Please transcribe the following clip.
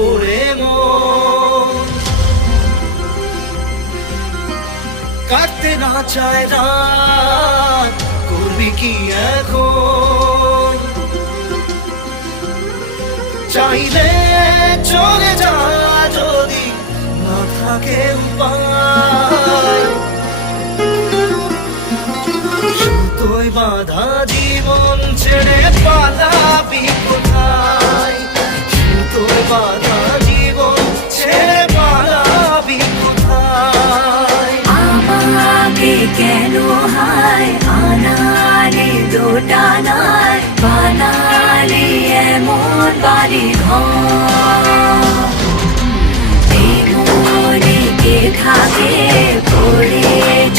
পড়ে মন কাটতে না চায় রাত, করবি কি এখন? চাইলে চলে যা যদি না থাকে উপায়, সুতোয় বাঁধা জীবন ছেড়ে পালাবি কোথায়? সুতোয় বাঁধা জীবন ছেড়ে পালাবি কোথায়? আমাকে কেন হায় আনালি দোটানায় বানালি এমন বাড়ি ঘর? এই মনে কে থাকে পড়েছে